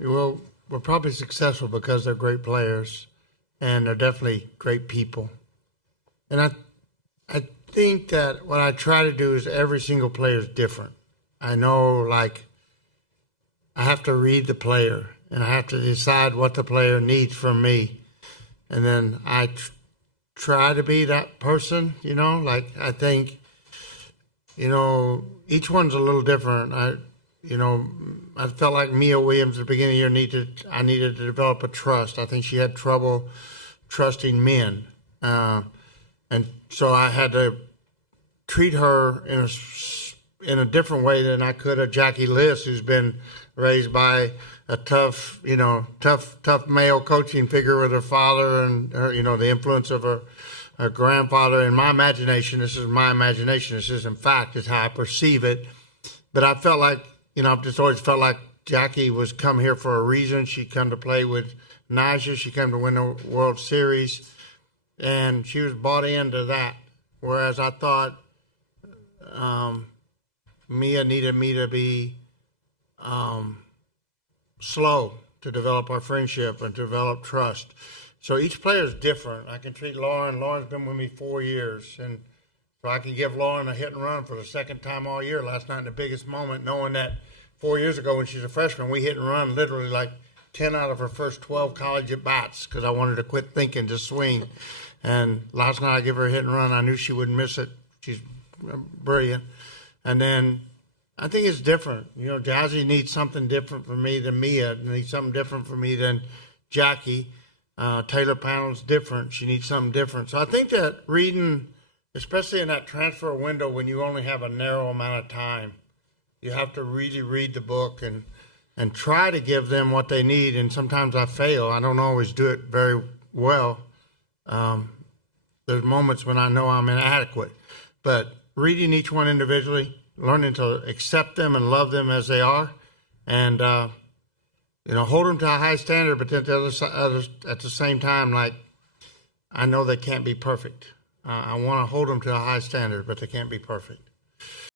Well, we're probably successful because they're great players, and they're definitely great people. And I think that what I try to do is every single player is different. I know, like, I have to read the player, and I have to decide what the player needs from me, and then try to be that person. Like, I think, each one's a little different. I felt like Mia Williams at the beginning of the year I needed to develop a trust. I think she had trouble trusting men, and so I had to treat her in a different way than I could a Jackie Liss, who's been raised by a tough male coaching figure with her father and her, the influence of her grandfather. In my imagination, this is my imagination. This isn't fact. It's how I perceive it. But I felt like, I've just always felt like Jackie was come here for a reason. She come to play with Nyjah. She came to win the World Series, and she was bought into that. Whereas I thought Mia needed me to be slow to develop our friendship and to develop trust. So each player is different. I can treat Lauren. Lauren's been with me 4 years, and so I can give Lauren a hit and run for the second time all year last night in the biggest moment, knowing that 4 years ago when she's a freshman, we hit and run literally like 10 out of her first 12 college at-bats because I wanted to quit thinking, just swing. And last night I give her a hit and run. I knew she wouldn't miss it. She's brilliant. And then I think it's different. Jazzy needs something different from me than Mia. Needs something different from me than Jackie. Taylor Panel's different. She needs something different. So I think that reading, especially in that transfer window when you only have a narrow amount of time, you have to really read the book and try to give them what they need. And sometimes I fail. I don't always do it very well. There's moments when I know I'm inadequate. But reading each one individually, learning to accept them and love them as they are, and hold them to a high standard, but then at the same time, like, I know they can't be perfect. I want to hold them to a high standard, but they can't be perfect.